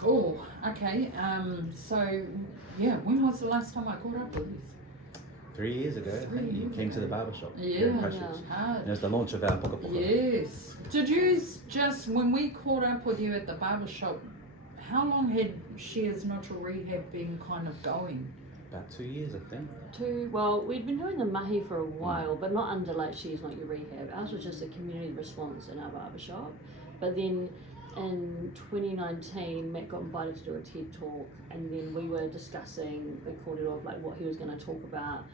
Cool. Okay. So, yeah, when was the last time I caught up with you? 3 years ago, I think you came to the barber shop. Yeah. It was the launch of our Poka Poka. Yes. Did you just, when we caught up with you at the barber shop, how long had Share's Natural Rehab been kind of going? About 2 years, I think. Well, we'd been doing the mahi for a while, but not under like She's Not Your Rehab. Ours was just a community response in our barber shop. But then in 2019, Matt got invited to do a TED talk, and then we were discussing the corridor of like what he was going to talk about.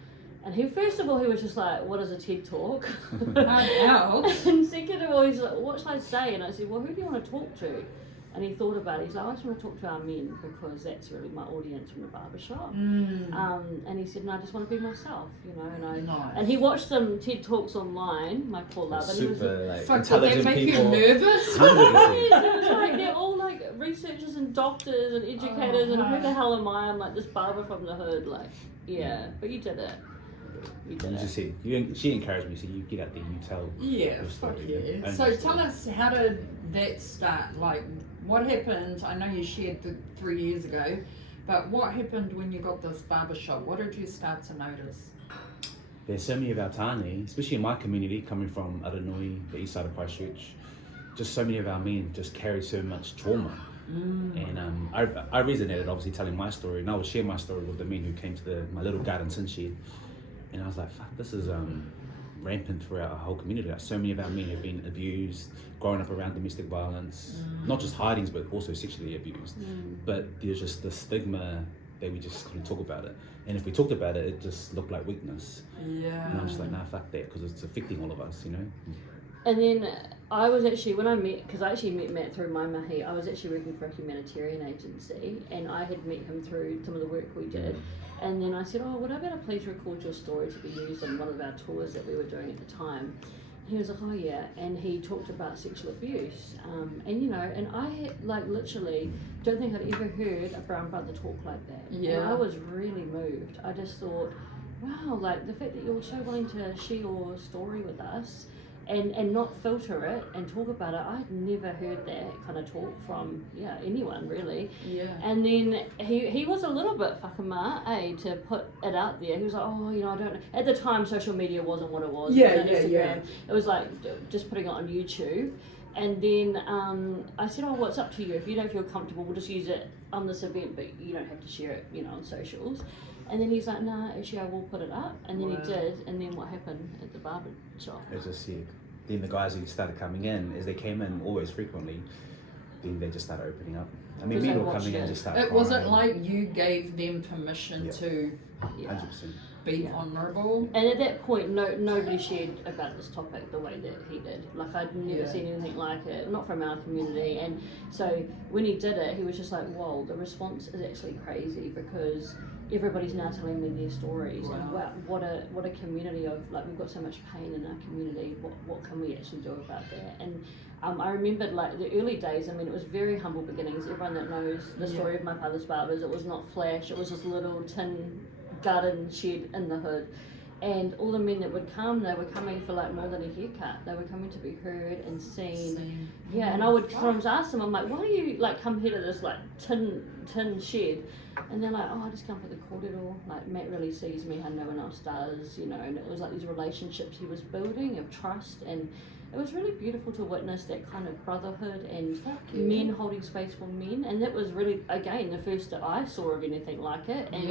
And he, first of all, he was just like, "What is a TED talk?" And second of all, he's like, "What should I say?" And I said, "Well, who do you want to talk to?" And he thought about it. He's like, "I just want to talk to our men because that's really my audience from the barbershop." And he said, "No, I just want to be myself, you know." And and he watched some TED talks online. My poor love. And super he was like intelligent did that make people. you nervous? 100%. they're all like researchers and doctors and educators, and who the hell am I? I'm like this barber from the hood, like but you did it. You just said, she encouraged me, so you get out there, you tell your fuck story. yeah. So tell us, how did that start? Like, what happened? I know you shared 3 years ago, but what happened when you got this barbershop? What did you start to notice? There's so many of our tāne, especially in my community, coming from Aranui, the east side of Christchurch, just so many of our men just carry so much trauma. And I resonated, obviously, telling my story, and I would share my story with the men who came to my little garden tin shed. And I was like, fuck, this is rampant throughout our whole community. Like, so many of our men have been abused, growing up around domestic violence, not just hidings, but also sexually abused. But there's just the stigma that we just couldn't talk about it. And if we talked about it, it just looked like weakness. Yeah. And I'm just like, nah, fuck that, because it's affecting all of us, you know? And then I was actually, when I met, because I actually met Matt through my mahi, I was actually working for a humanitarian agency, and I had met him through some of the work we did. And then I said, "Oh, would I be able to please record your story to be used in one of our tours that we were doing at the time?" He was like, "Oh yeah," and he talked about sexual abuse, and you know, and I had like literally don't think I'd ever heard a brown brother talk like that. Yeah. And I was really moved. I just thought, wow, like the fact that you're so willing to share your story with us and not filter it and talk about it. I'd never heard that kind of talk from anyone really. Yeah. And then he was a little bit whakama, to put it out there. He was like, "Oh, you know, I don't know." At the time, social media wasn't what it was. Instagram. It was like just putting it on YouTube. And then I said, "Oh, well, it's up to you. If you don't feel comfortable, we'll just use it on this event, but you don't have to share it, you know, on socials." And then he's like, "Nah, actually, I will put it up." And then he did. And then what happened at the barber shop? It was just sick. Then the guys who started coming in, as they came in always frequently, then they just started opening up. I mean, men were coming in and just started Was it crying. like you gave them permission to 100%. be vulnerable? And at that point, nobody shared about this topic the way that he did. Like, I'd never seen anything like it, not from our community. And so when he did it, he was just like, "Whoa, the response is actually crazy," because everybody's now telling me their stories. And wow, what a community of, like, we've got so much pain in our community. What can we actually do about that? And I remembered like the early days. I mean, it was very humble beginnings. Everyone that knows the story of my father's barbers, it was not flash. It was this little tin garden shed in the hood. And all the men that would come, they were coming for like more than a haircut. They were coming to be heard and seen. Yeah, and I would sometimes ask them, I'm like, "Why do you like come here to this like tin shed?" And they're like, "Oh, I just come for the corridor. Like, Matt really sees me how no one else does, you know." And it was like these relationships he was building of trust, and it was really beautiful to witness that kind of brotherhood and men holding space for men. And that was really, again, the first that I saw of anything like it. And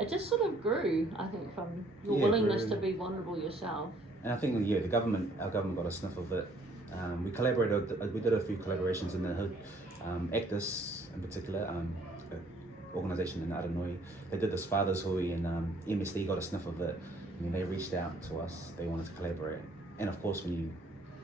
it just sort of grew, I think, from your willingness to be vulnerable yourself. And I think, our government got a sniff of it. We collaborated, we did a few collaborations in the hood. Actus, in particular, organisation in Aranui, they did this Father's Hui, and MSD got a sniff of it. And they reached out to us, they wanted to collaborate. And of course, when you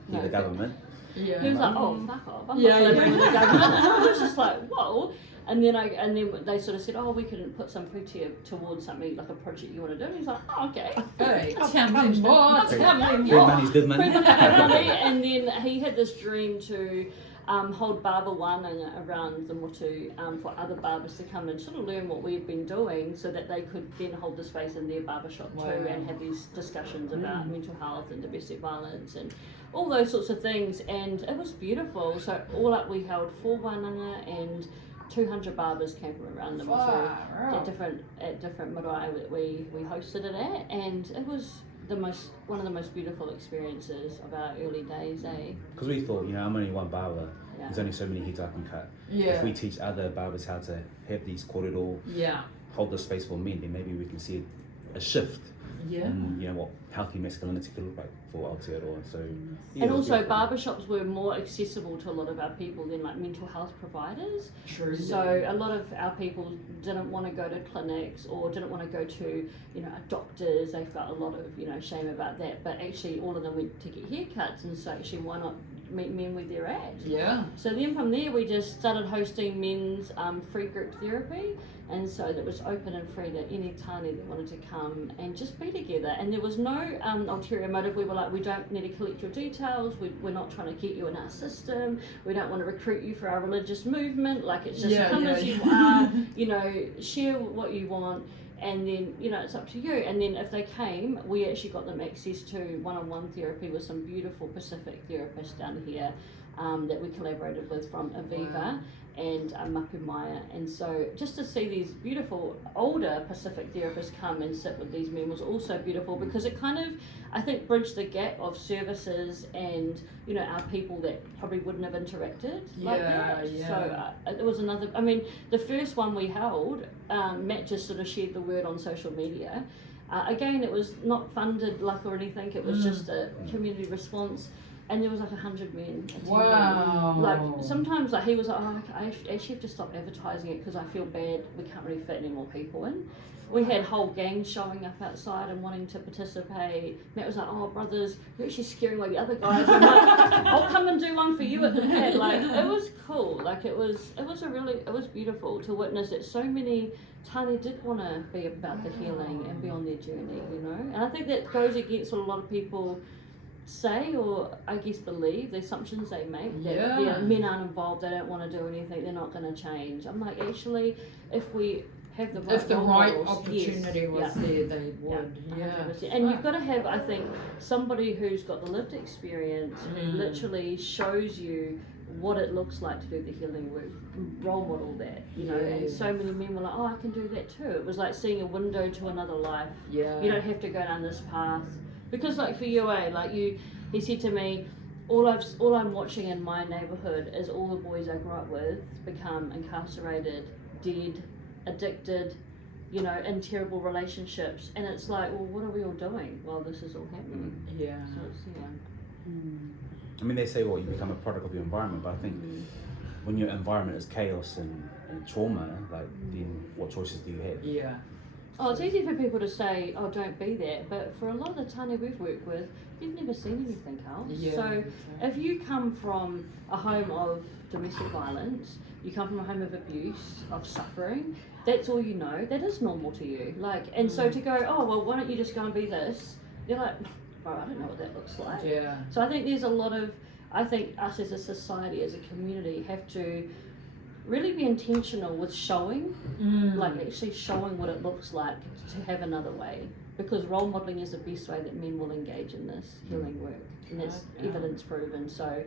hear the government, he was like, "Oh, fuck off, I'm not collaborating with the government." And I was just like, whoa. And then they sort of said, "Oh, we can put some food to you towards something like a project you want to do." And he's like, "Oh, okay." Hey, tell me more. Free money's good money. And then he had this dream to hold Barber One around the Motu for other barbers to come and sort of learn what we've been doing, so that they could then hold the space in their barbershop too, and have these discussions about mental health and domestic violence and all those sorts of things. And it was beautiful. So all up we held 4 wānanga, and 200 barbers came from around the Far at out. different marae that we hosted it at, and it was one of the most beautiful experiences of our early days, eh? Because we thought, I'm only one barber. Yeah. There's only so many heads I can cut. Yeah. If we teach other barbers how to have these corridor, Yeah. hold the space for men, then maybe we can see a shift Yeah. in what healthy masculinity could look like for Aotearoa. So, yeah, And it was also, beautiful. barbershops were more accessible to a lot of our people than like mental health providers. True. So a lot of our people didn't want to go to clinics or didn't want to go to, doctors. They felt a lot of, shame about that. But actually, all of them went to get haircuts, and so actually, why not meet men where they're at? Yeah. So then from there, we just started hosting men's free group therapy. And so that was open and free to any tāne that wanted to come and just be together. And there was no ulterior motive. We were like, we don't need to collect your details. We're not trying to get you in our system. We don't want to recruit you for our religious movement. Like, it's just come as you are, share what you want. And then, it's up to you. And then if they came, we actually got them access to one-on-one therapy with some beautiful Pacific therapists down here that we collaborated with from Aviva. Wow. And Mapu Maya. And so just to see these beautiful older Pacific therapists come and sit with these men was also beautiful, because it kind of, I think, bridged the gap of services and, our people that probably wouldn't have interacted like that. Yeah. So it was another, the first one we held, Matt just sort of shared the word on social media. Again, it was not funded or anything, it was just a community response. And there was 100 men attending. Wow. Like, sometimes he was like, I actually have to stop advertising it because I feel bad, we can't really fit any more people in. We had whole gangs showing up outside and wanting to participate. Matt was like, oh brothers, you're actually scaring away the other guys. I'm like, I'll come and do one for you at the pad. Like, it was cool. Like, it was beautiful to witness that so many tāne did want to be about the healing and be on their journey, And I think that goes against what a lot of people say, or I guess believe, the assumptions they make that men aren't involved, they don't want to do anything, they're not going to change. I'm like, actually, if we have the right If the right models, opportunity was there, they would. Yeah. 100%. And you've got to have, I think, somebody who's got the lived experience who literally shows you what it looks like to do the healing work, role model that, and so many men were like, oh, I can do that too. It was like seeing a window to another life. Yeah. You don't have to go down this path. Because like for you, he said to me, all I'm watching in my neighbourhood is all the boys I grew up with become incarcerated, dead, addicted, in terrible relationships. And it's like, well, what are we all doing while this is all happening? Yeah. So it's, They say, you become a product of your environment, but I think when your environment is chaos and trauma, then what choices do you have? Yeah. Oh, it's easy for people to say, oh, don't be that, but for a lot of the tāne we've worked with, you've never seen anything else. Yeah, So exactly. if you come from a home of domestic violence, you come from a home of abuse, of suffering, that's all you know, that is normal to you. And so to go, oh, well, why don't you just go and be this? You're like, bro, I don't know what that looks like. Yeah. So I think there's a lot of, I think us as a society, as a community, have to really be intentional with showing, actually showing what it looks like to have another way. Because role modelling is the best way that men will engage in this healing work. And that's evidence proven. So,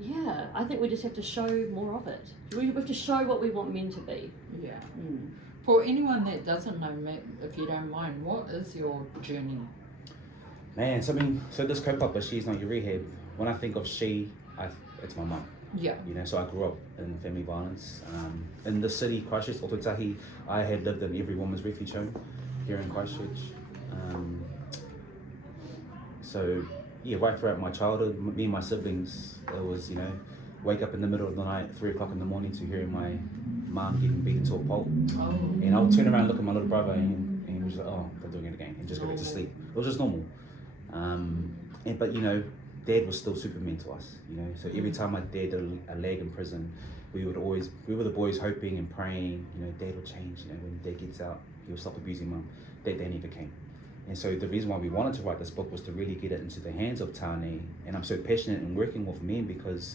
yeah, I think we just have to show more of it. We have to show what we want men to be. Yeah. For anyone that doesn't know, Matt, if you don't mind, what is your journey? Man, so this kaupapa, she's not your rehab. When I think of it's my mum. Yeah. So I grew up in family violence. In the city, Christchurch, Ototahi, I had lived in every woman's refuge home here in Christchurch. Right throughout my childhood, me and my siblings, it was, wake up in the middle of the night, 3 o'clock in the morning, to hearing my mum getting beaten to a pulp. Oh. And I would turn around and look at my little brother and he was like, oh, they're doing it again, and just go back to sleep. It was just normal. But Dad was still Superman to us, So every time my dad did a leg in prison, we were the boys hoping and praying, Dad will change. When Dad gets out, he'll stop abusing Mum. That day never came. And so the reason why we wanted to write this book was to really get it into the hands of tāne. And I'm so passionate in working with men because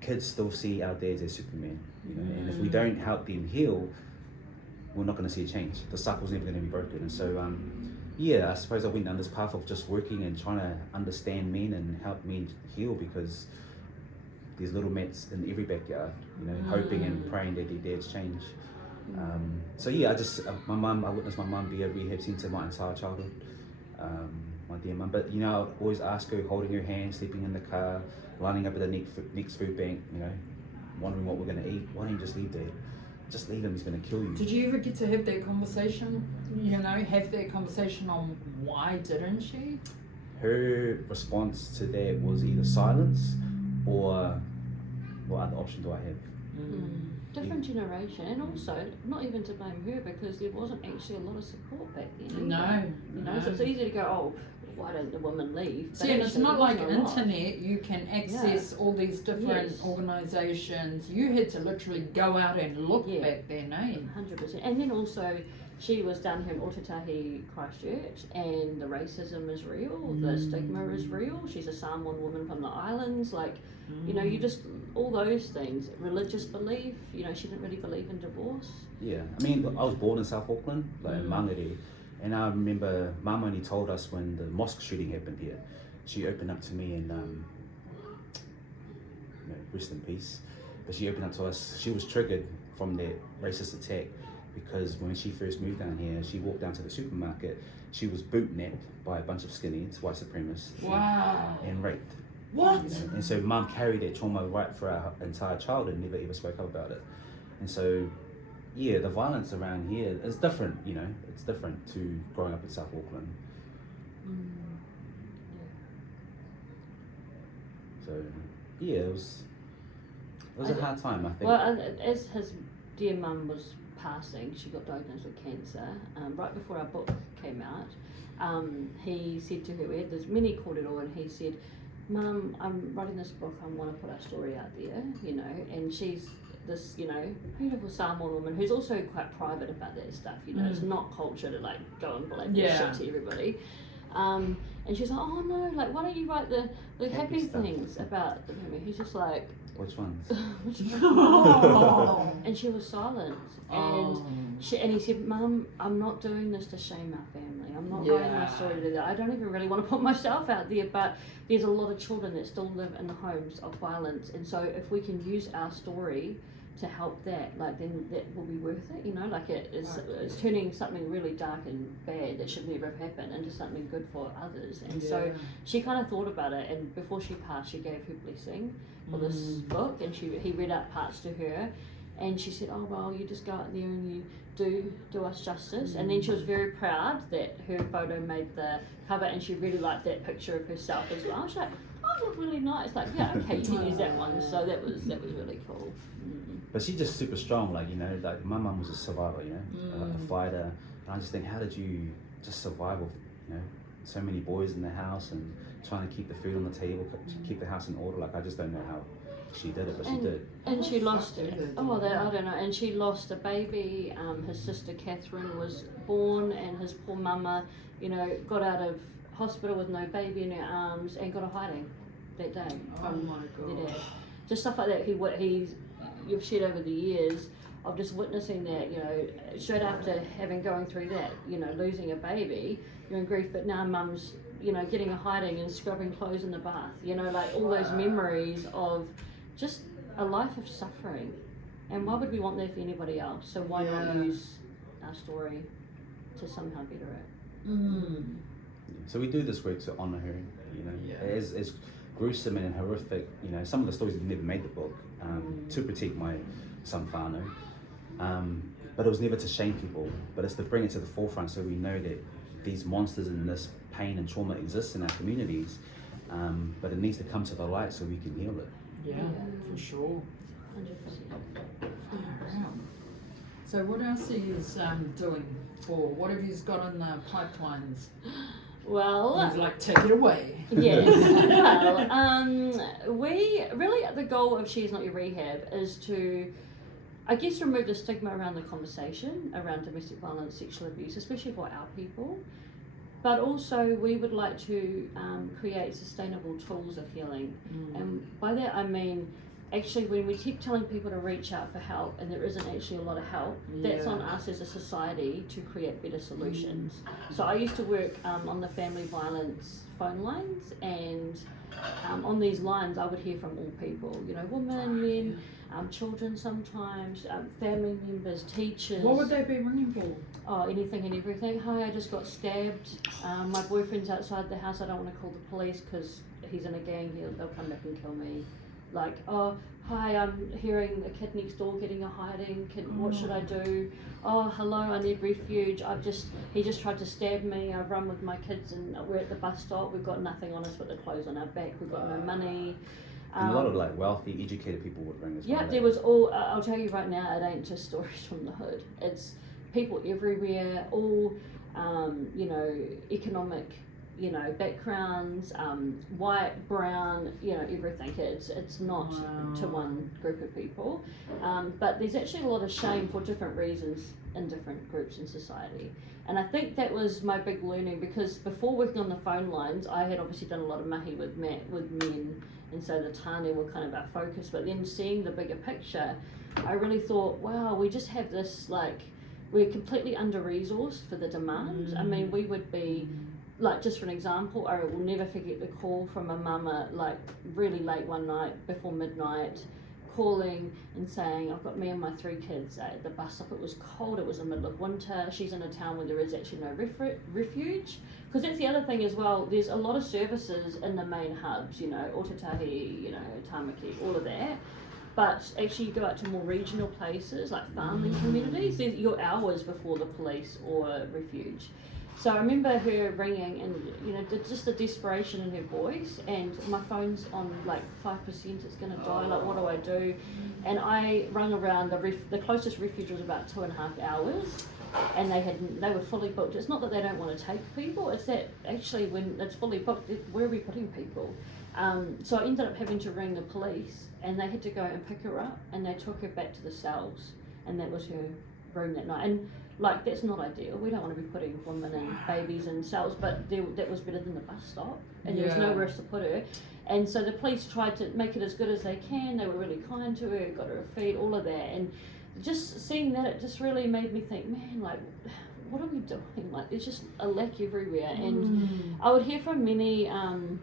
kids still see our dads as Superman, And if we don't help them heal, we're not going to see a change. The cycle's never going to be broken. And so, I suppose I went down this path of just working and trying to understand men and help men heal, because there's little mats in every backyard, hoping and praying that their dads change. So yeah, I witnessed my mum be a rehab centre my entire childhood. My dear mum, but I'd always ask her, holding her hand, sleeping in the car, lining up at the next food bank, wondering what we're going to eat. Why don't you just leave Dad? Just leave him, he's going to kill you. Did you ever get to have that conversation? Have that conversation on why didn't she? Her response to that was either silence or what other option do I have? Different generation, and also not even to blame her because there wasn't actually a lot of support back then. No. So it's easy to go, oh, why don't the women leave? But See, and it's not like wasn't a lot. internet, you can access all these different organisations. You had to literally go out and look back then, eh? 100%. And then also, she was down here in Otatahi, Christchurch, and the racism is real, the stigma is real. She's a Samoan woman from the islands, you just, all those things. Religious belief, she didn't really believe in divorce. Yeah, I mean, I was born in South Auckland, in Mangere, and I remember Mum only told us when the mosque shooting happened here. She opened up to me and, rest in peace, but she opened up to us. She was triggered from that racist attack because when she first moved down here, she walked down to the supermarket, she was boot-napped by a bunch of skinheads, white supremacists, and raped. What? And so Mum carried that trauma right for our entire childhood and never ever spoke up about it. And so, the violence around here is different, it's different to growing up in South Auckland. So, it was a hard time, I think. Well, as his dear mum was passing, she got diagnosed with cancer. Right before our book came out, he said to her, we had this mini corridor, and he said, Mum, I'm writing this book, I want to put our story out there, and she's this, beautiful Samoan woman who's also quite private about that stuff, it's not culture to go and blab shit to everybody. And she's like, oh no, why don't you write the happy things about the family? He's just like, which ones? And she was silent. And he said, Mum, I'm not doing this to shame our family. I'm not writing my story to do that. I don't even really want to put myself out there, but there's a lot of children that still live in homes of violence. And so if we can use our story to help that, then that will be worth it, it's turning something really dark and bad that should never have happened into something good for others. And so she kind of thought about it, and before she passed, she gave her blessing for this book, and he read out parts to her, and she said, oh well, you just go out there and you do us justice. And then she was very proud that her photo made the cover, and she really liked that picture of herself as well. She's like, oh, it looked really nice. You can use that one. So that was really cool. But she's just super strong, my mum was a survivor, a fighter. And I just think, how did you just survive with, so many boys in the house and trying to keep the food on the table, keep the house in order? I just don't know how she did it, but she did. And she lost I don't know. And she lost a baby. His sister Catherine was born, and his poor mama, got out of hospital with no baby in her arms and got a hiding that day. Oh my God. Just stuff like that. You've shared over the years of just witnessing that, straight after going through that, losing a baby, you're in grief, but now mum's, getting a hiding and scrubbing clothes in the bath, all those memories of just a life of suffering. And why would we want that for anybody else? So why not use our story to somehow better it? So we do this work to honour her, as gruesome and horrific, some of the stories have never made the book, to protect my son whānau, but it was never to shame people, but it's to bring it to the forefront so we know that these monsters and this pain and trauma exists in our communities, but it needs to come to the light so we can heal it. Yeah, for sure. 100%. So what else are you doing for? What have you got in the pipelines? Well, take it away. Yes. Well, we really, the goal of She's Not Your Rehab is to, I guess, remove the stigma around the conversation around domestic violence, sexual abuse, especially for our people. But also, we would like to create sustainable tools of healing, and by that I mean actually when we keep telling people to reach out for help and there isn't actually a lot of help, that's on us as a society to create better solutions. So I used to work on the family violence phone lines, and on these lines I would hear from all people, you know, women, men, children sometimes, family members, teachers. What would they be ringing for? Oh, anything and everything. Hi, I just got stabbed. My boyfriend's outside the house. I don't want to call the police because he's in a gang. They'll come back and kill me. Like, oh, hi, I'm hearing a kid next door getting a hiding. What should I do? Oh, hello, I need refuge. He just tried to stab me. I've run with my kids and we're at the bus stop. We've got nothing on us but the clothes on our back. We've got no money. And a lot of like wealthy, educated people would ring as well. Yeah, there was all. I'll tell you right now, it ain't just stories from the hood. It's people everywhere, all you know, economic, you know, backgrounds, white, brown, you know, everything. It's not to one group of people, but there's actually a lot of shame for different reasons in different groups in society. And I think that was my big learning, because before working on the phone lines, I had obviously done a lot of mahi with men, and so the tāne were kind of our focus. But then seeing the bigger picture, I really thought, wow, we just have this, like, we're completely under-resourced for the demand. I mean, we would be, like, just for an example, I will never forget the call from a mama, like, really late one night, before midnight, calling and saying, I've got me and my 3 kids at the bus stop. It was cold, it was the middle of winter. She's in a town where there is actually no refuge. Because that's the other thing as well, there's a lot of services in the main hubs, you know, Otatahi, you know, Tamaki, all of that. But actually you go out to more regional places, like farming communities, you're hours before the police or refuge. So I remember her ringing and, you know, just the desperation in her voice, and my phone's on like 5%, it's going to die, like what do I do? And I rung around, the closest refuge was about 2.5 hours, and they were fully booked. It's not that they don't want to take people, it's that actually when it's fully booked, where are we putting people? So I ended up having to ring the police, and they had to go and pick her up, and they took her back to the cells, and that was her room that night. And like, that's not ideal. We don't want to be putting women and babies in cells, but that was better than the bus stop, and there was nowhere else to put her. And so the police tried to make it as good as they can. They were really kind to her, got her a feed, all of that. And just seeing that, it just really made me think, man, like, what are we doing? Like, there's just a lack everywhere. And I would hear from many tāne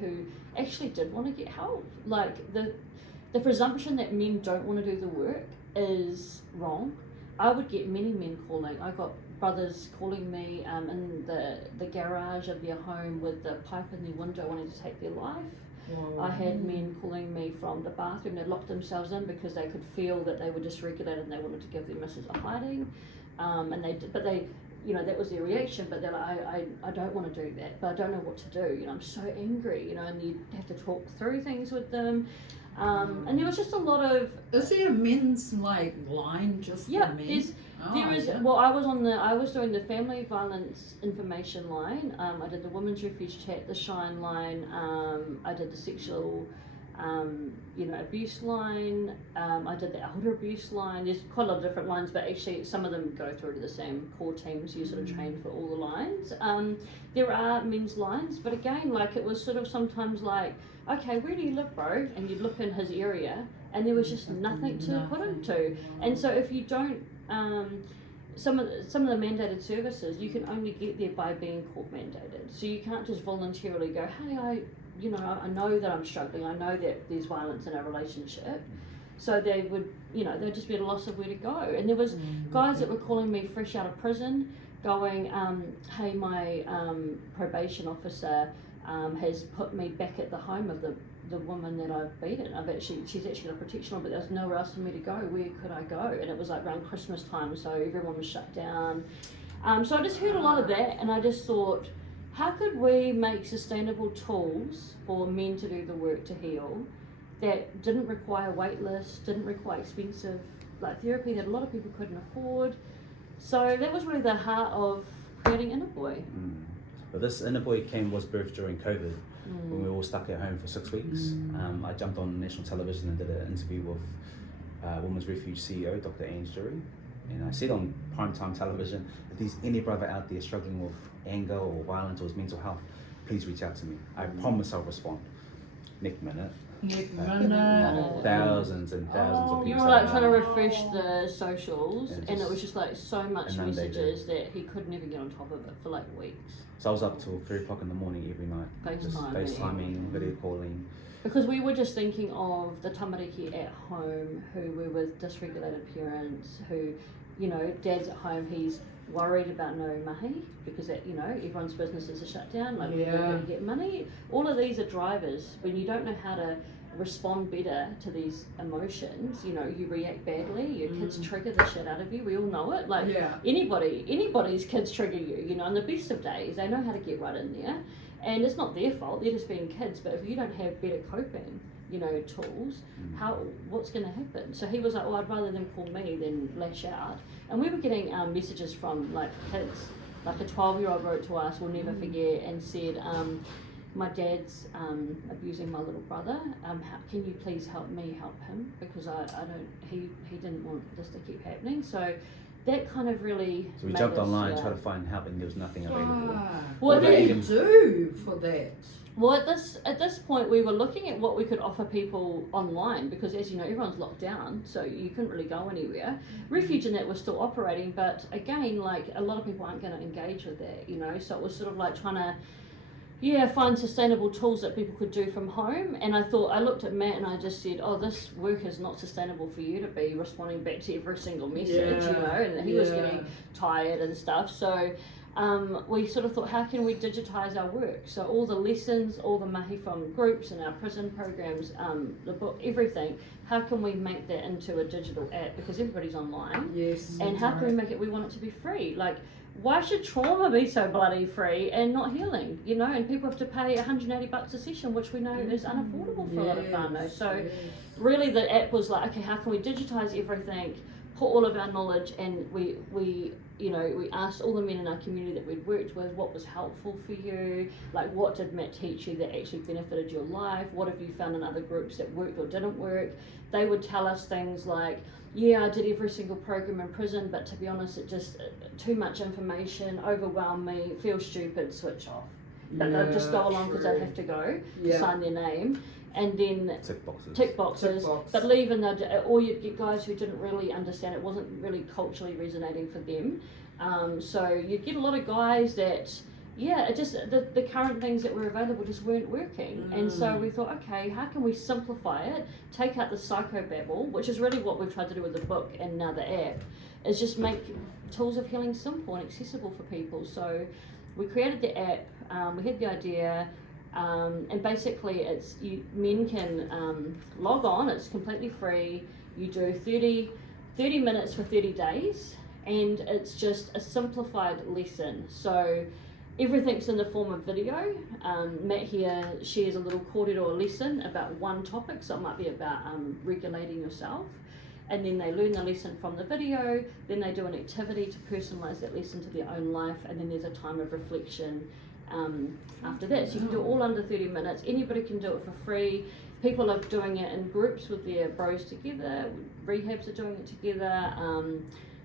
who actually did want to get help. Like, the presumption that men don't want to do the work is wrong. I would get many men calling. I got brothers calling me in the garage of their home with the pipe in their window wanting to take their life. Whoa. I had men calling me from the bathroom. They locked themselves in because they could feel that they were dysregulated and they wanted to give their missus a hiding. And they did, but they, you know, that was their reaction, but they're like, I don't want to do that, but I don't know what to do. You know, I'm so angry, you know, and you have to talk through things with them. And there was just a lot of... Is there a men's, like, line just for men? There is. Well, I was doing the family violence information line. I did the women's refuge chat, the shine line. I did the sexual, abuse line. I did the elder abuse line. There's quite a lot of different lines, but actually some of them go through to the same core teams. You sort of train for all the lines. There are men's lines, but again, like, it was sort of sometimes like, okay, where do you live, bro? And you'd look in his area, and there was just nothing to put him to. And so if you don't, some of the mandated services, you can only get there by being court mandated. So you can't just voluntarily go, hey, I know that I'm struggling. I know that there's violence in our relationship. So they would, they'd just be at a loss of where to go. And there was guys that were calling me fresh out of prison, going, hey, my probation officer has put me back at the home of the woman that I've beaten. She's actually got a protection order, but there's nowhere else for me to go. Where could I go? And it was like around Christmas time, so everyone was shut down. So I just heard a lot of that, and I just thought, how could we make sustainable tools for men to do the work to heal that didn't require wait lists, didn't require expensive therapy that a lot of people couldn't afford? So that was really the heart of creating Inner Boy. But this Inner Boy was birthed during COVID, when we were all stuck at home for 6 weeks. I jumped on national television and did an interview with Women's Refuge CEO, Dr. Ange Jury. And I said on primetime television, if there's any brother out there struggling with anger or violence or his mental health, please reach out to me. I promise I'll respond. Next minute, thousands and thousands of You people. were like trying to refresh the socials, And and it was just like so much inundated. messages that he could never get on top of it for like weeks. So I was up till 3 o'clock in the morning every night, just FaceTiming, video calling. Because we were just thinking of the tamariki at home who were with dysregulated parents, who, you know, dad's at home, he's worried about no mahi because that, you know, everyone's businesses are shut down, like we're going to get money. All of these are drivers. When you don't know how to respond better to these emotions, you know, you react badly, your kids trigger the shit out of you, we all know it. Like anybody's kids trigger you, you know, on the best of days, they know how to get right in there. And it's not their fault, they're just being kids, but if you don't have better coping, you know, tools, what's going to happen? So he was like, well, I'd rather them call me than lash out. And we were getting messages from like kids, like a 12-year-old wrote to us, we'll never forget, and said, my dad's abusing my little brother, how can you please help me help him, because I don't, he didn't want this to keep happening. So that kind of really So we jumped online, tried to find help, and there was nothing available. What do you do for that? Well, at this point, we were looking at what we could offer people online, because as you know, everyone's locked down, so you couldn't really go anywhere. RefugeNet was still operating, but again, like a lot of people aren't going to engage with that, you know. So it was sort of like trying to, find sustainable tools that people could do from home. And I looked at Matt and I just said, oh, this work is not sustainable for you to be responding back to every single message, you know, and he was getting tired and stuff. So we sort of thought, how can we digitize our work? So all the lessons, all the mahi from groups and our prison programs, the book, everything, how can we make that into a digital app? Because everybody's online. Yes. And how can we make it, we want it to be free. Like, why should trauma be so bloody free and not healing, you know? And people have to pay $180 a session, which we know is unaffordable for a lot of whānau. So really the app was like, okay, how can we digitize everything, put all of our knowledge, and we asked all the men in our community that we'd worked with, what was helpful for you, like what did Matt teach you that actually benefited your life, what have you found in other groups that worked or didn't work. They would tell us things like, I did every single program in prison, but to be honest, it just, too much information, overwhelmed me, feel stupid, switch off. But they'd just go along because they'd have to go, sign their name, and then tick boxes. But leave, and or you'd get guys who didn't really understand, it wasn't really culturally resonating for them. So you'd get a lot of guys that, it just, the current things that were available just weren't working. And so we thought, okay, how can we simplify it, take out the psychobabble, which is really what we've tried to do with the book and now the app, is just make tools of healing simple and accessible for people. So we created the app, we had the idea, and basically it's, men can log on, it's completely free, you do 30 minutes for 30 days, and it's just a simplified lesson. So everything's in the form of video. Matt here shares a little kōrero lesson about one topic, so it might be about regulating yourself. And then they learn the lesson from the video, then they do an activity to personalise that lesson to their own life, and then there's a time of reflection after that. So you can do it all under 30 minutes. Anybody can do it for free. People are doing it in groups with their bros together, rehabs are doing it together.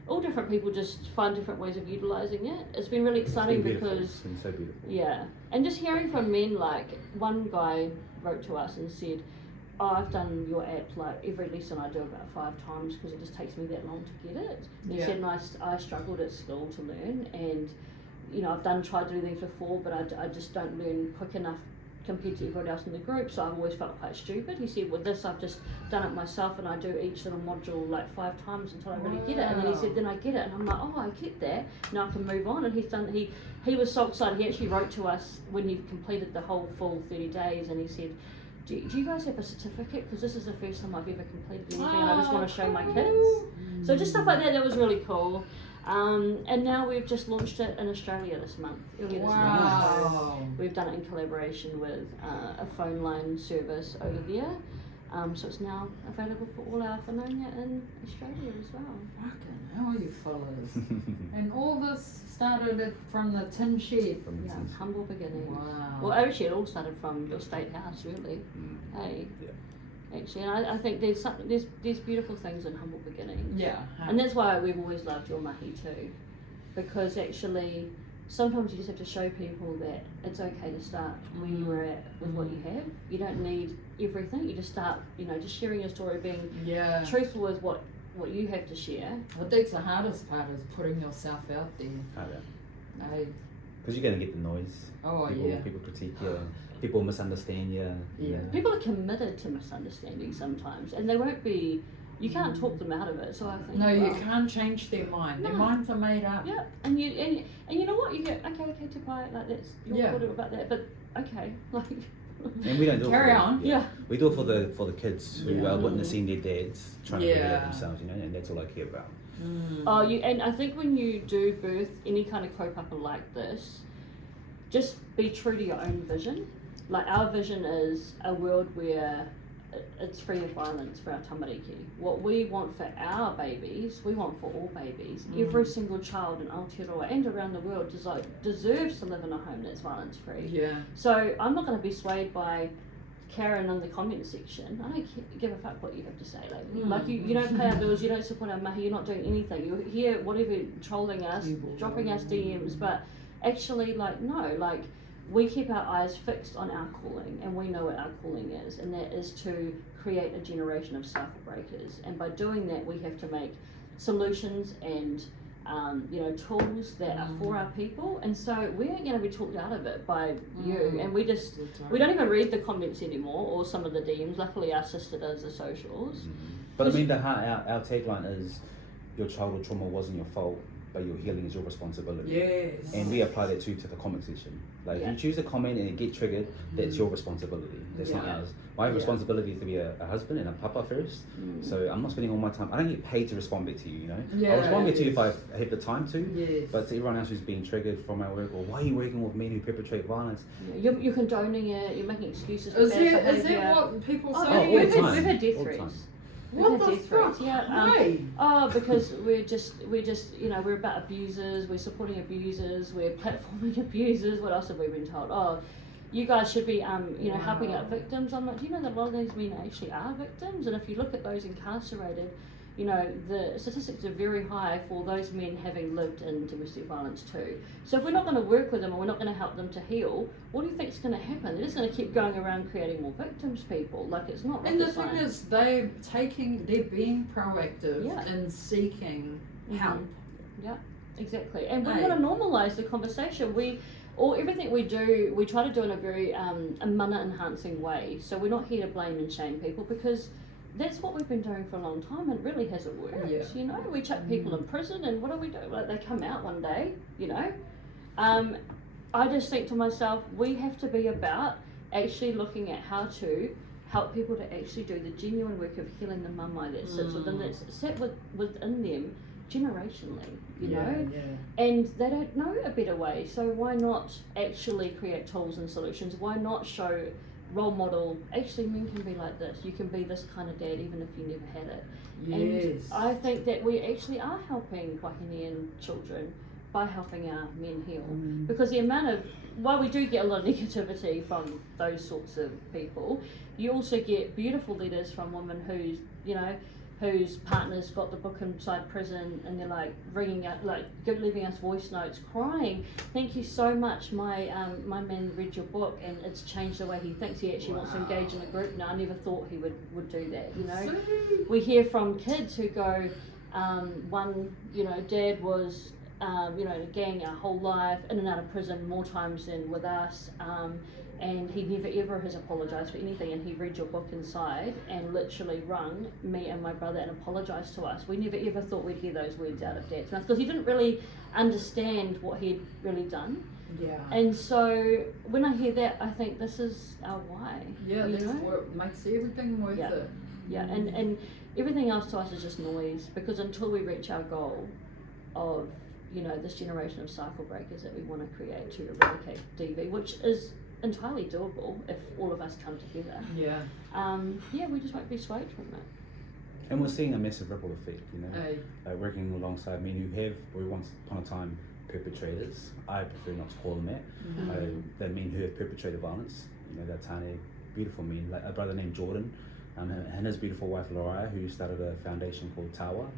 All different people just find different ways of utilising it. It's been really exciting because, it's been so beautiful. And just hearing from men, like one guy wrote to us and said, I've done your app, like every lesson I do about 5 times because it just takes me that long to get it. And he said, I struggled at school to learn, and you know, I've tried to do things before, but I just don't learn quick enough compared to everyone else in the group, so I've always felt quite stupid. He said, with this I've just done it myself, and I do each little module like 5 times until I really get it. And then he said, then I get it, and I'm like, oh, I get that, now I can move on. And he was so excited. He actually wrote to us when he completed the whole full 30 days, and he said, do you guys have a certificate, because this is the first time I've ever completed anything, and I just want to show my kids. So just stuff like that was really cool. And now we've just launched it in Australia earlier this month. So we've done it in collaboration with a phone line service over there. So it's now available for all our whanaunga in Australia as well. Fucking hell, you fellas. And all this started from the tin shed. Humble beginnings. Wow. Well, actually it all started from your state house, really. Hey. Actually, and I think there's beautiful things in humble beginnings. Yeah. And that's why we've always loved your mahi too, because actually sometimes you just have to show people that it's okay to start where you're at with what you have. You don't need everything. You just start, just sharing your story, being truthful with what you have to share. But that's the hardest part, is putting yourself out there. Because you're going to get the noise. People critique you. People misunderstand you. Yeah. People are committed to misunderstanding sometimes, and they won't be. You can't talk them out of it. So I think you can't change their mind. Their minds are made up. Yeah, and you know what? You go, okay, to quiet, like that's you're thought about that, but okay, like. And we don't do Carry it on. We do it for the kids who are witnessing their dads trying to figure it out themselves, and that's all I care about. And I think when you do birth any kind of kaupapa like this, just be true to your own vision. Like, our vision is a world where it's free of violence for our tamariki. What we want for our babies, we want for all babies. Every single child in Aotearoa and around the world deserves to live in a home that's violence free. Yeah. So I'm not going to be swayed by Karen in the comment section. I don't give a fuck what you have to say. Like you don't pay our bills, you don't support our mahi, you're not doing anything. You're here, whatever, trolling us, dropping us DMs, but actually, no, we keep our eyes fixed on our calling, and we know what our calling is, and that is to create a generation of cycle breakers. And by doing that, we have to make solutions and tools that are for our people. And so we aren't going to be talked out of it by you. And we don't even read the comments anymore, or some of the DMs. Luckily, our sister does the socials. But I mean, our tagline is, your childhood trauma wasn't your fault, but your healing is your responsibility. Yes. And we apply that to the comment section. Like, if you choose a comment and it get triggered, that's your responsibility. That's not ours. My responsibility is to be a husband and a papa first. So I'm not spending all my time. I don't get paid to respond back to you, I'll respond back to you if I have the time to. Yes. But to everyone else who's being triggered from our work, or why are you working with men who perpetrate violence? You're condoning it, you're making excuses for Is bad behaviour. Is that what people say? all the time. We've had death All the threats. time. What the fuck? Because we're just we're about abusers, we're supporting abusers, we're platforming abusers. What else have we been told? Oh, you guys should be helping out victims. I'm like, do you know that a lot of these men actually are victims? And if you look at those incarcerated, the statistics are very high for those men having lived in domestic violence too. So if we're not going to work with them, or we're not going to help them to heal, what do you think is going to happen? They're just going to keep going around creating more victims, people. Like, it's not. And the thing is, they're being proactive in seeking help. Yeah, exactly. And we want to normalise the conversation. Everything we do, we try to do in a very a mana enhancing way. So we're not here to blame and shame people, because that's what we've been doing for a long time, and it really hasn't worked. We chuck people in prison, and what do we do? Like, they come out one day, I just think to myself, we have to be about actually looking at how to help people to actually do the genuine work of healing the mamae that sits within them generationally, and they don't know a better way. So why not actually create tools and solutions? Why not show role model, actually men can be like this, you can be this kind of dad even if you never had it. And I think that we actually are helping Wahine children by helping our men heal, because the amount of, while we do get a lot of negativity from those sorts of people, you also get beautiful letters from women whose partners got the book inside prison, and they're like ringing out, leaving us voice notes, crying, thank you so much, my man read your book and it's changed the way he thinks. He actually wants to engage in a group now. I never thought he would do that. We hear from kids who go, one, dad was in a gang our whole life, in and out of prison more times than with us, and he never ever has apologised for anything, and he read your book inside and literally rung me and my brother and apologised to us. We never ever thought we'd hear those words out of Dad's mouth, because he didn't really understand what he'd really done. And so when I hear that, I think this is our why. That's what makes everything worth it. And everything else to us is just noise, because until we reach our goal of this generation of cycle breakers that we want to create to eradicate DV, which is entirely doable if all of us come together. We just won't be swayed from it. And we're seeing a massive ripple effect, working alongside men who have, or once upon a time, perpetrators. I prefer not to call them that. They're men who have perpetrated violence. They're tiny, beautiful men. Like a brother named Jordan, and his beautiful wife Laura, who started a foundation called Tawa,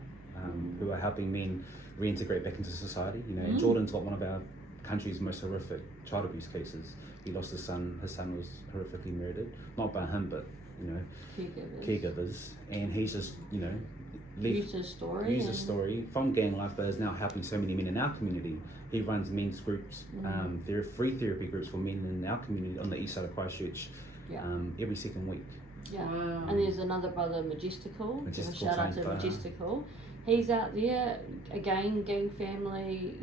who are helping men reintegrate back into society. And Jordan's got one of our country's most horrific child abuse cases. He lost his son. His son was horrifically murdered, not by him, but caregivers. And he's just used his story from gang life, but is now helping so many men in our community. He runs men's groups. There are free therapy groups for men in our community on the east side of Christchurch. Every second week. Yeah, and there's another brother, Majestical. Shout out to Majestical. He's out there again, gang family,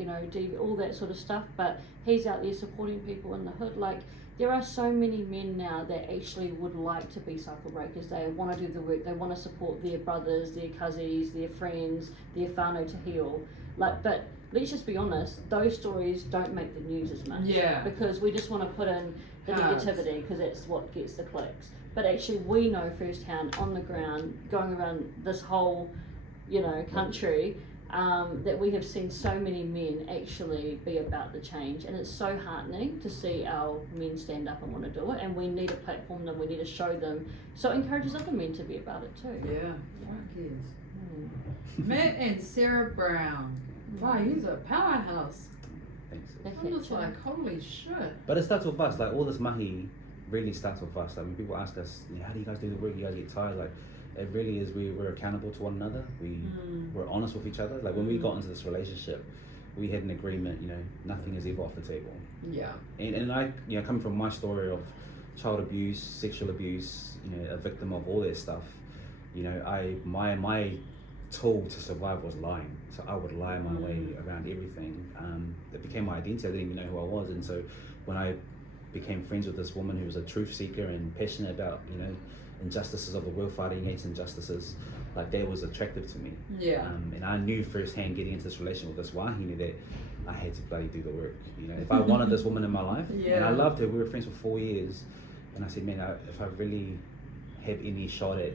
all that sort of stuff. But he's out there supporting people in the hood. Like, there are so many men now that actually would like to be cycle breakers. They want to do the work. They want to support their brothers, their cousins, their friends, their whānau to heal. But let's just be honest, those stories don't make the news as much. Yeah. Because we just want to put in the negativity because that's what gets the clicks. But actually, we know firsthand on the ground, going around this whole, country, that we have seen so many men actually be about the change, and it's so heartening to see our men stand up and want to do it. And we need to platform them. We need to show them, so it encourages other men to be about it too. Yeah, fuck yes. Matt and Sarah Brown. Wow, he's a powerhouse. I'm just like, holy shit. But it starts with us. Like, all this mahi really starts with us. Like, when people ask us, how do you guys do the work? You guys get tired? Like, it really is. We're accountable to one another. We're honest with each other. Like, when we got into this relationship, we had an agreement. Nothing is ever off the table. Yeah. And I, coming from my story of child abuse, sexual abuse, a victim of all that stuff. My tool to survive was lying. So I would lie my way around everything. It became my identity. I didn't even know who I was. And so when I became friends with this woman who was a truth seeker and passionate about, injustices of the world, fighting against injustices, like, that was attractive to me. Yeah. And I knew firsthand getting into this relationship with this wahine that I had to bloody do the work. If I wanted this woman in my life, and I loved her, we were friends for 4 years, and I said, man, if I really have any shot at,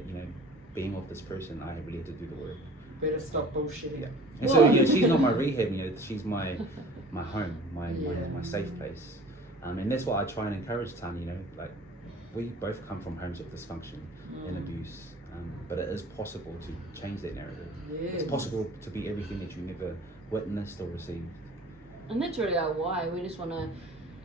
being with this person, I really had to do the work. Better stop bullshitting. And so she's not my rehab, she's my home, my safe place. And that's what I try and encourage Tani, like, we both come from homes of dysfunction and abuse, but it is possible to change that narrative. Yes. It's possible to be everything that you never witnessed or received. And that's really our why. We just want to,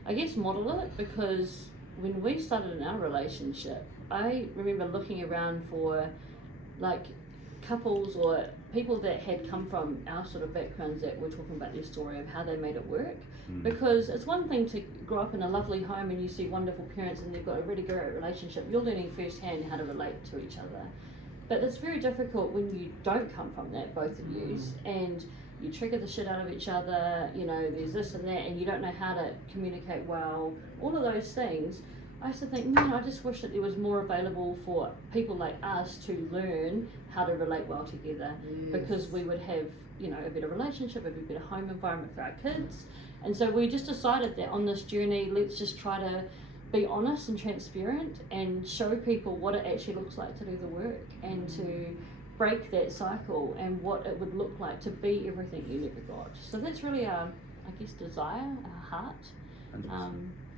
I guess, model it, because when we started in our relationship, I remember looking around for like couples or people that had come from our sort of backgrounds that were talking about their story of how they made it work. Because it's one thing to grow up in a lovely home and you see wonderful parents and they've got a really great relationship. You're learning firsthand how to relate to each other. But it's very difficult when you don't come from that, both of you, and you trigger the shit out of each other, there's this and that, and you don't know how to communicate well, all of those things. I used to think, man, I just wish that there was more available for people like us to learn how to relate well together, because we would have, a better relationship, a better home environment for our kids. And so we just decided that on this journey, let's just try to be honest and transparent and show people what it actually looks like to do the work and to break that cycle and what it would look like to be everything you never got. So that's really our, desire, our heart.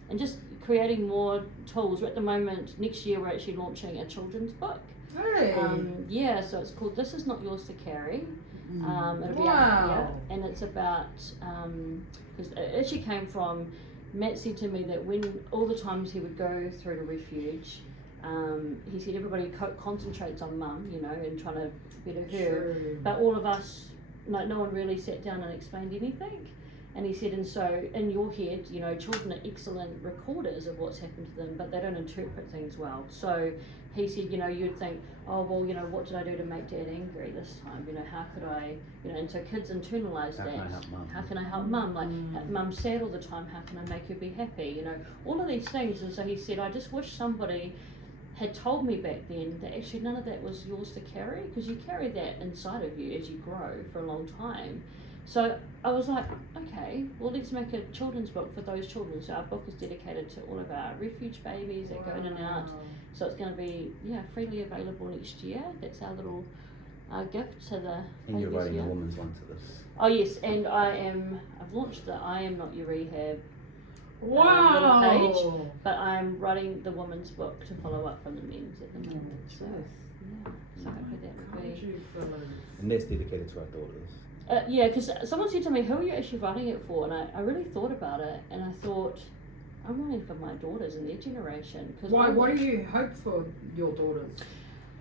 And just creating more tools. At the moment, next year we're actually launching a children's book. Hey. So it's called This Is Not Yours to Carry. It'll be Wow. and it's about, because it actually came from, Matt said to me that when all the times he would go through the refuge, he said everybody concentrates on mum, and trying to better her, but all of us, no one really sat down and explained anything. And he said, and so in your head, children are excellent recorders of what's happened to them, but they don't interpret things well. So he said, you'd think, oh, well, what did I do to make Dad angry this time? How could I, and so kids internalise that. How can I help mum? Like, mum's sad all the time, how can I make her be happy? All of these things. And so he said, I just wish somebody had told me back then that actually none of that was yours to carry, because you carry that inside of you as you grow for a long time. So I was like, okay, well, let's make a children's book for those children. So our book is dedicated to all of our refuge babies that go in and out. So it's going to be freely available next year. That's our little gift to the And you're writing a woman's one to this. Oh yes, and I've launched the I Am Not Your Rehab Wow. page, but I'm writing the woman's book to follow up from the men's at the moment. So hopefully that will be. And that's dedicated to our daughters. Yeah, because someone said to me, who are you actually writing it for? And I really thought about it, and I thought, I'm writing for my daughters and their generation. Cause Why? What do you hope for your daughters?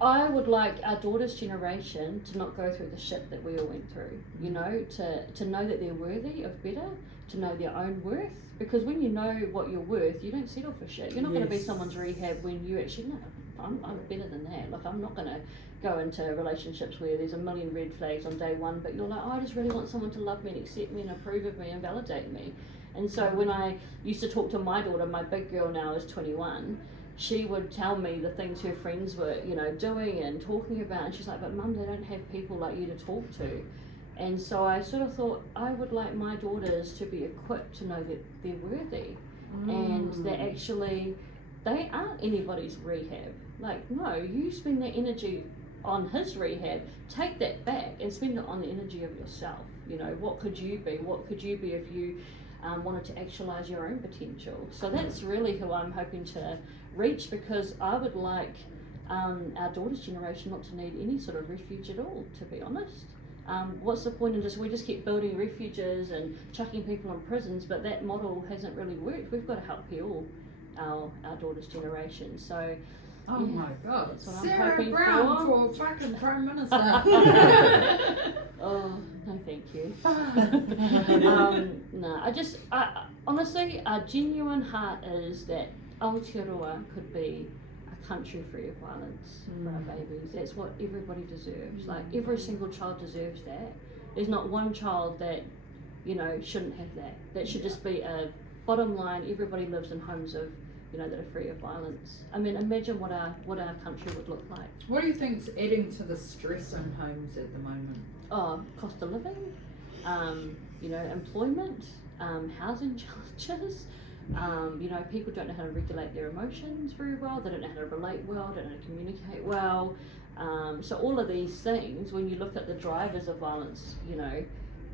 I would like our daughter's generation to not go through the shit that we all went through, you know, to know that they're worthy of better, to know their own worth. Because when you know what you're worth, you don't settle for shit. You're not going to be someone's rehab when you actually, no, I'm better than that. Like, I'm not going to go into relationships where there's a million red flags on day one, but you're like, oh, I just really want someone to love me and accept me and approve of me and validate me. And so when I used to talk to my daughter, my big girl now is 21, she would tell me the things her friends were, you know, doing and talking about, and she's like, but Mum, they don't have people like you to talk to. And so I sort of thought, I would like my daughters to be equipped to know that they're worthy and that actually they aren't anybody's rehab. Like, no, you spend that energy on his rehab, take that back and spend it on the energy of yourself. You know, what could you be? What could you be if you wanted to actualize your own potential? So that's really who I'm hoping to reach, because I would like our daughter's generation not to need any sort of refuge at all, to be honest. What's the point in we just keep building refuges and chucking people in prisons, but that model hasn't really worked. We've got to help heal our daughter's generation. So oh my God, that's what Sarah I'm hoping Brown for fucking Prime Minister. Oh, no thank you. No, I honestly, our genuine heart is that Aotearoa could be a country free of violence for our babies. That's what everybody deserves. Like, every single child deserves that. There's not one child that, you know, shouldn't have that. That should just be a bottom line. Everybody lives in homes of, you know, that are free of violence. I mean, imagine what our country would look like. What do you think's adding to the stress in homes at the moment? Oh, cost of living, you know, employment, housing challenges. You know, people don't know how to regulate their emotions very well. They don't know how to relate well. Don't know how to communicate well. So all of these things, when you look at the drivers of violence, you know,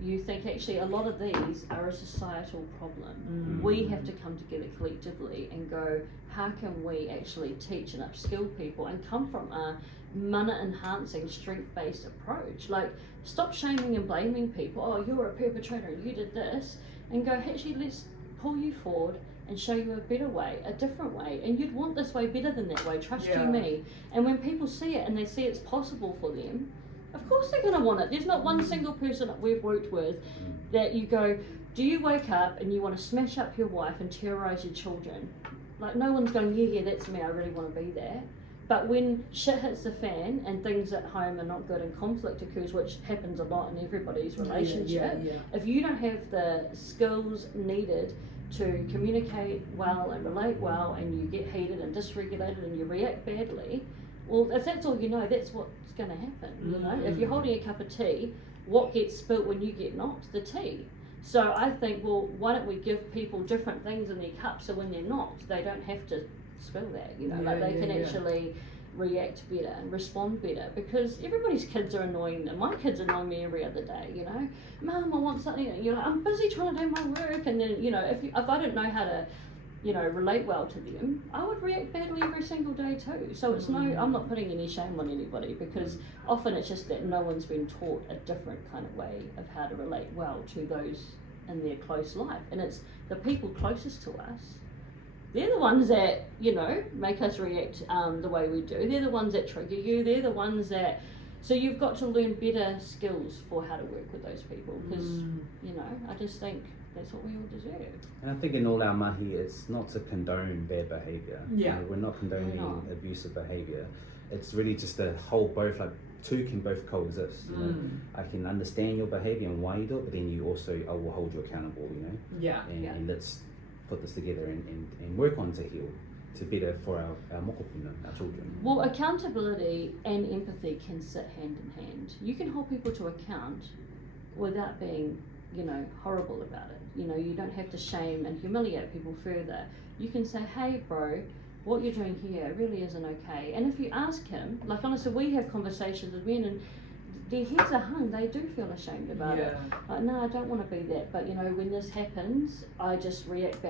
you think actually a lot of these are a societal problem. We have to come together collectively and go, how can we actually teach and upskill people and come from a mana enhancing, strength-based approach? Like, stop shaming and blaming people. Oh, you're a perpetrator and you did this, and go, actually, let's pull you forward and show you a better way, a different way, and you'd want this way better than that way, trust you me. And when people see it and they see it's possible for them, of course they're going to want it. There's not one single person that we've worked with that you go, do you wake up and you want to smash up your wife and terrorise your children? Like, no one's going, yeah, that's me, I really want to be there. But when shit hits the fan and things at home are not good and conflict occurs, which happens a lot in everybody's relationship, if you don't have the skills needed to communicate well and relate well, and you get heated and dysregulated and you react badly, well, if that's all you know, that's what's going to happen. You know, if you're holding a cup of tea, what gets spilt when you get knocked? The tea. So I think, well, why don't we give people different things in their cup so when they're knocked, they don't have to spill that, you know, like they can actually react better and respond better, because everybody's kids are annoying them. My kids annoy me every other day, you know. Mum, I want something, you know, I'm busy trying to do my work, and then, you know, if I don't know how to, you know, relate well to them, I would react badly every single day too. So it's I'm not putting any shame on anybody, because often it's just that no one's been taught a different kind of way of how to relate well to those in their close life. And it's the people closest to us, they're the ones that, you know, make us react the way we do. They're the ones that trigger you. They're the ones that, so you've got to learn better skills for how to work with those people, because, you know, I just think that's what we all deserve. And I think in all our mahi, it's not to condone bad behaviour. Yeah. You know, we're not condoning abusive behaviour. It's really just to hold both, like, two can both coexist. You know, I can understand your behaviour and why you do it, but then you also, I will hold you accountable. You know. And let's put this together and work on to heal, to better for our mokopuna, our children. Well, accountability and empathy can sit hand in hand. You can hold people to account without being, you know, horrible about it. You know, you don't have to shame and humiliate people further. You can say, hey bro, what you're doing here really isn't okay. And if you ask him, like, honestly, we have conversations with men and their heads are hung, they do feel ashamed about it. Like, no, I don't want to be that, but you know, when this happens, I just react,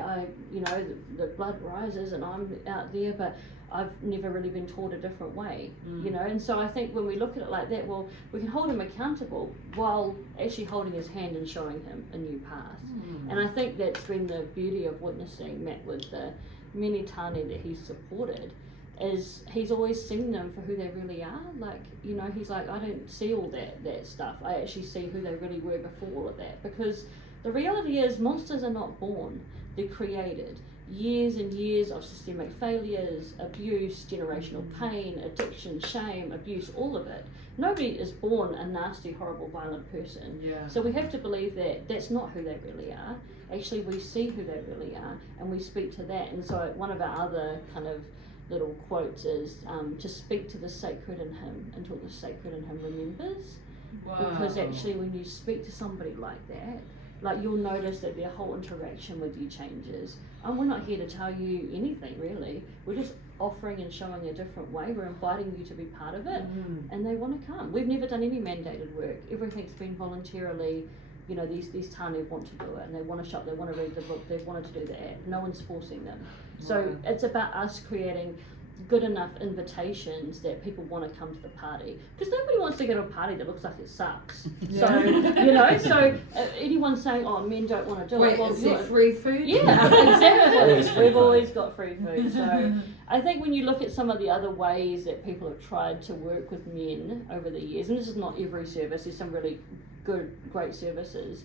you know, the blood rises and I'm out there, but I've never really been taught a different way, you know. And so I think when we look at it like that, well, we can hold him accountable while actually holding his hand and showing him a new path. And I think that's been the beauty of witnessing Matt with the many tāne that he's supported, is he's always seen them for who they really are. Like, you know, he's like, I don't see all that stuff. I actually see who they really were before all of that. Because the reality is, monsters are not born, they're created. Years and years of systemic failures, abuse, generational pain, addiction, shame, abuse, all of it. Nobody is born a nasty, horrible, violent person. Yeah. So we have to believe that that's not who they really are. Actually, we see who they really are, and we speak to that. And so one of our other kind of little quotes is to speak to the sacred in him until the sacred in him remembers. Wow. Because actually, when you speak to somebody like that, like, you'll notice that their whole interaction with you changes. And we're not here to tell you anything, really. We're just offering and showing a different way. We're inviting you to be part of it, and they want to come. We've never done any mandated work. Everything's been voluntarily. You know, these tāne want to do it, and they want to shop, they want to read the book, they've wanted to do the app. No one's forcing them. So it's about us creating good enough invitations that people want to come to the party, because nobody wants to go to a party that looks like it sucks. So you know, so anyone saying, oh, men don't want to do it, well, is it free food? Yeah, exactly. We've always got free food. So I think when you look at some of the other ways that people have tried to work with men over the years, and this is not every service, there's some really great services,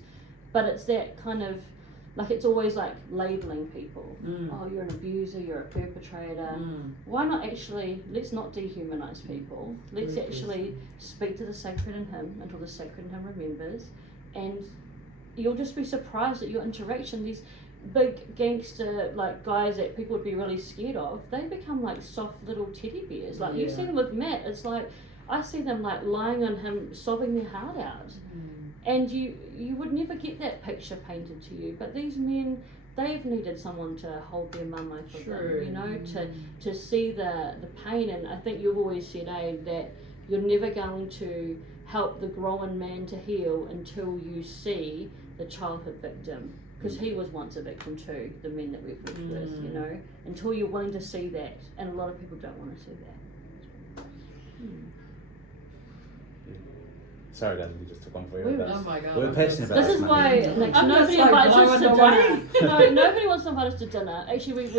but it's that kind of, like, it's always like labeling people. Oh, you're an abuser, you're a perpetrator. Why not actually, let's not dehumanize people. Let's actually speak to the sacred in him until the sacred in him remembers. And you'll just be surprised at your interaction. These big gangster, like, guys that people would be really scared of, they become like soft little teddy bears. Like, you see them with Matt, it's like, I see them like lying on him, sobbing their heart out. And you would never get that picture painted to you. But these men, they've needed someone to hold their mama for them, you know, to see the pain. And I think you've always said, that you're never going to help the growing man to heal until you see the childhood victim. Because he was once a victim too, the men that we've worked with, you know, until you're willing to see that. And a lot of people don't want to see that. Sorry, guys, we just took one for you. Oh my God. We're passionate about this is why nobody invites us to dinner. No, nobody wants to invite us to dinner. Actually,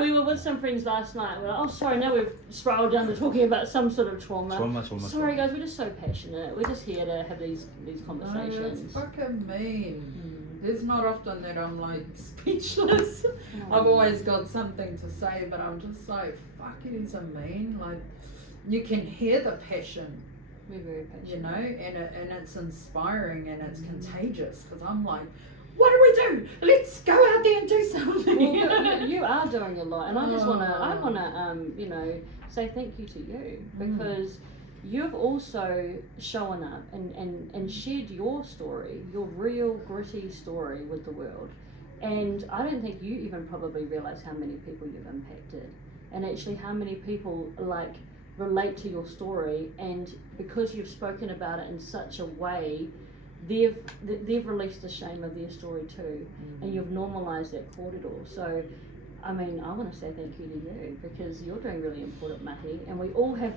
we were with some friends last night. We're like, oh, sorry, now we've spiraled down to talking about some sort of trauma. Sorry, guys, we're just so passionate. We're just here to have these conversations. Oh, that's fucking mean. It's not often that I'm like speechless. I've always got something to say, but I'm just like, fuck, it is a mean. Like, you can hear the passion. We're very patient. You know, and it's inspiring and it's contagious, because I'm like, what do we do? Let's go out there and do something. Well, you are doing a lot, and I just wanna you know, say thank you to you, because you've also shown up and shared your story, your real gritty story with the world. And I don't think you even probably realise how many people you've impacted, and actually how many people like relate to your story, and because you've spoken about it in such a way, they've released the shame of their story too, and you've normalized that corridor. So I mean, I want to say thank you to you, because you're doing really important mahi, and we all have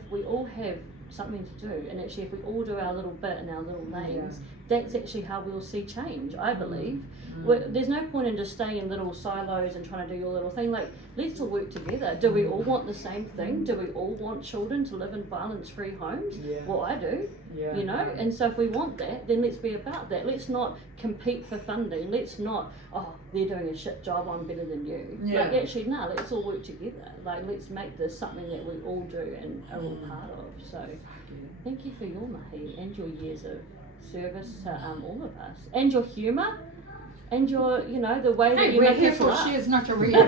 something to do. And actually, if we all do our little bit in our little lanes, that's actually how we'll see change, I believe. There's no point in just staying in little silos and trying to do your little thing. Like, let's all work together. Do we all want the same thing? Do we all want children to live in violence-free homes? Well, I do. You know, and so if we want that, then let's be about that. Let's not compete for funding. Let's not, oh, they're doing a shit job, I'm better than you. Like, actually, no, let's all work together. Like, let's make this something that we all do and are all part of. So thank you for your mahi and your years of service to all of us, and your humour, and your, you know, the way that you make us laugh. She is not a real.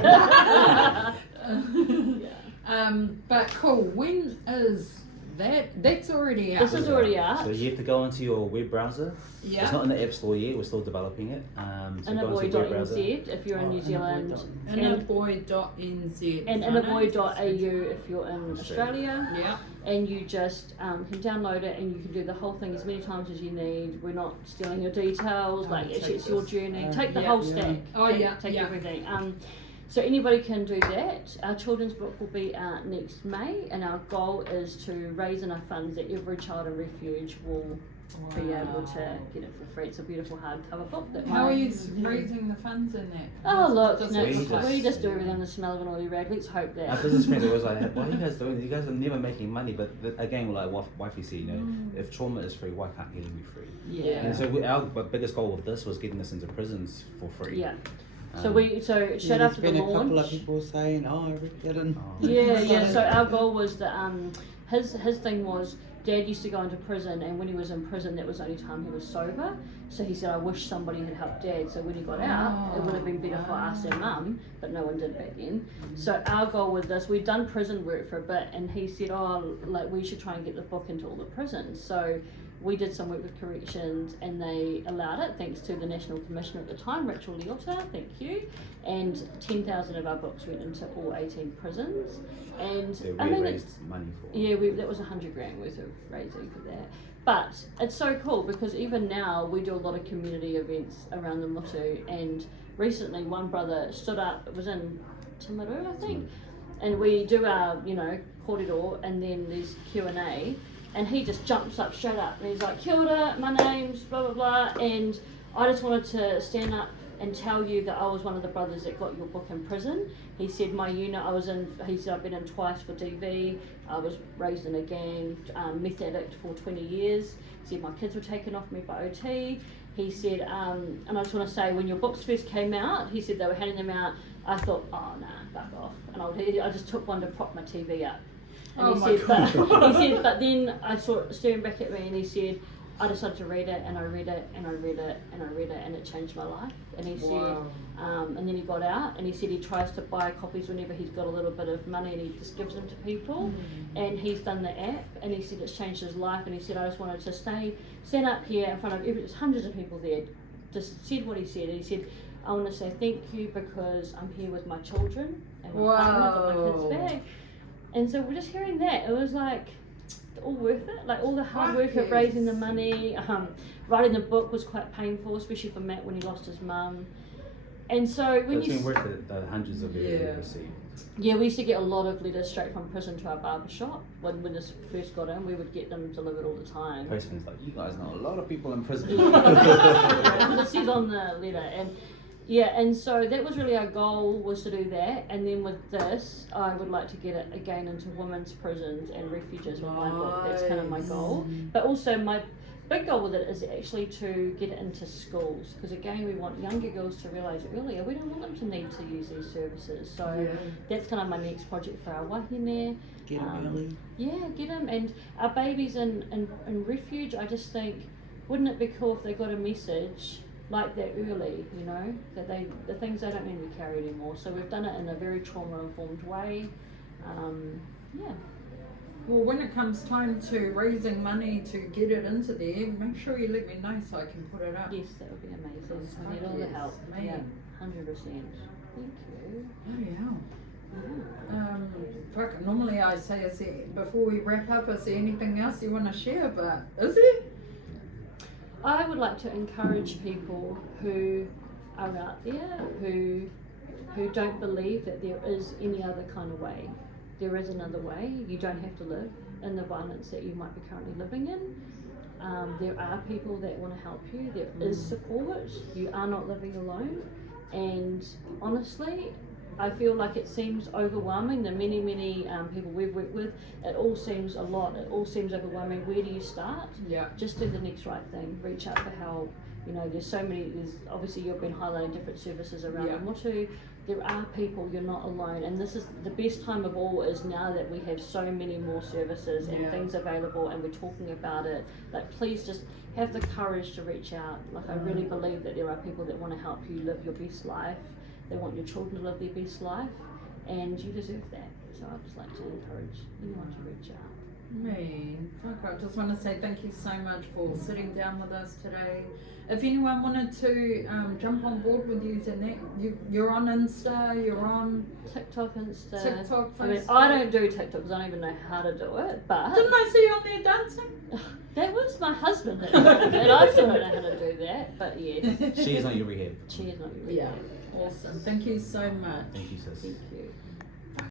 But cool. When is that? That's already out. This is already out. So you have to go into your web browser. Yeah. It's not in the App Store yet. We're still developing it. So Innerboy.nz if you're in New Zealand. Innerboy.nz. And innerboy.au if you're in Australia. Yeah. And you just can download it, and you can do the whole thing as many times as you need. We're not stealing your details. Like, it's your journey. Take the whole stack. Oh, Take everything. So anybody can do that. Our children's book will be out next May, and our goal is to raise enough funds that every child in refuge will be able to get it for free. It's a beautiful hardcover book. How are you raising the funds in that? Oh look, We just do everything on the smell of an oily rag. Let's hope that. Our business friend was like, what are you guys doing? You guys are never making money. But again, like wifey said, if trauma is free, why can't healing be free? Yeah. And so our biggest goal with this was getting us into prisons for free. Yeah. So straight after the been launch. a couple of people saying, I didn't. Yeah. So our goal was that his thing was Dad used to go into prison, and when he was in prison, that was the only time he was sober. So he said, I wish somebody had helped Dad. So when he got out, it would have been better for us and Mum, but no one did back then. So our goal with this, we'd done prison work for a bit, and he said, we should try and get the book into all the prisons. So we did some work with corrections, and they allowed it, thanks to the National Commissioner at the time, Rachel Leota, thank you. And 10,000 of our books went into all 18 prisons. And raised money for. Yeah, that was $100,000 worth of raising for that. But it's so cool because even now we do a lot of community events around the Mutu, and recently one brother stood up, it was in Timaru I think, and we do our, kōrero, and then there's Q&A, and he just jumps up straight up and he's like, kia ora, my name's blah blah blah, and I just wanted to stand up and tell you that I was one of the brothers that got your book in prison. He said my unit he said I've been in twice for DV, I was raised in a gang, meth addict for 20 years. He said my kids were taken off me by OT. He said, and I just want to say, when your books first came out, he said they were handing them out, I thought, oh nah, fuck off. And I just took one to prop my TV up. And he said, but then I saw it staring back at me, and he said, I decided to read it, and I read it, and I read it, and I read it, and it changed my life. And he said, and then he got out, and he said he tries to buy copies whenever he's got a little bit of money, and he just gives them to people. And he's done the app, and he said it's changed his life. And he said, I just wanted to stand up here in front of there's hundreds of people there, just said what he said. And he said, I want to say thank you because I'm here with my children and my partner, got my kids back. And so we're just hearing that, it was like, all worth it, like all the hard work of raising the money. Writing the book was quite painful, especially for Matt when he lost his mum. And so when it's been worth it, the hundreds of letters we've received. Yeah, we used to get a lot of letters straight from prison to our barber shop. When this first got in, we would get them delivered all the time. Postman's like, you guys know a lot of people in prison. It says on the letter. And so that was really our goal, was to do that. And then with this, I would like to get it again into women's prisons and refuges with my book. That's kind of my goal. But also my big goal with it is actually to get it into schools. Because again, we want younger girls to realise earlier, we don't want them to need to use these services. So that's kind of my next project for our wahine. Get them early. Yeah, get them. And our babies in refuge, I just think, wouldn't it be cool if they got a message like that early, that the things they don't need to carry anymore. So we've done it in a very trauma-informed way. Well, when it comes time to raising money to get it into there, make sure you let me know so I can put it up. Yes, that would be amazing. I need all the help. Yeah, 100%. Thank you. Oh yeah. Normally I say, before we wrap up, is there anything else you want to share? But is there? I would like to encourage people who are out there who don't believe that there is any other kind of way. There is another way. You don't have to live in the violence that you might be currently living in. There are people that want to help you. There is support. You are not living alone. And honestly, I feel like it seems overwhelming. The many people we've worked with, it all seems a lot. It all seems overwhelming. Where do you start? Yeah. Just do the next right thing. Reach out for help. There's so many. Obviously you've been highlighting different services around the Motu. There are people. You're not alone. And this is the best time of all. Is now that we have so many more services and things available, and we're talking about it. Like, please just have the courage to reach out. Like, I really believe that there are people that want to help you live your best life. They want your children to live their best life, and you deserve that. So I'd just like to encourage anyone to reach out. I just want to say thank you so much for sitting down with us today. If anyone wanted to jump on board with you, you're on Insta, you're on TikTok, Insta. TikTok, Facebook. I mean, I don't do TikTok because I don't even know how to do it, but... Didn't I see you on there dancing? That was my husband that did it, and I still don't know how to do that, but yes. She is not your rehab. She is not your rehab. Yeah. Awesome. Thank you so much. Thank you, sis. Thank you.